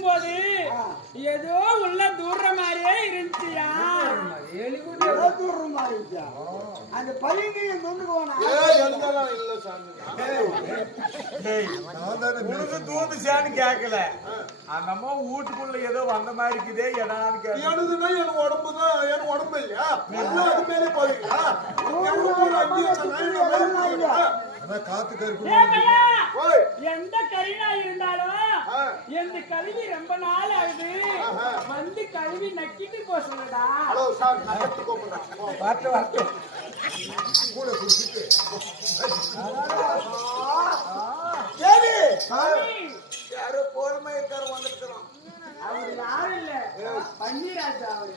இருக்கும்போது ஏதோ உள்ள தூர்ற மாதிரியே இருந்துச்சியா? தூர்ற மாதிரி இருந்துச்சா? அந்த பையனை நொந்துக்குவானா? இல்ல சாமி, தூந்துச்சான்னு கேட்கல. அந்த அம்மா வீட்டுக்குள்ள ஏதோ வந்த மாதிரி இருக்குதே என்னான்னு கேட்க. எனக்கு உடம்பு தான், எனக்கு உடம்பு இல்லையா? அது மேலே போவீங்களா? எந்த கரினா இருந்தாலும் எந்த கல்வி ரொம்ப நாள் ஆகுது, வந்து கல்வி நக்கிட்டு போ சொல்லுடா. யாரோ போலமா இருக்காரு வந்துருக்கிறோம். அவரு யாரும் இல்ல, பன்னீராஜா அவரு.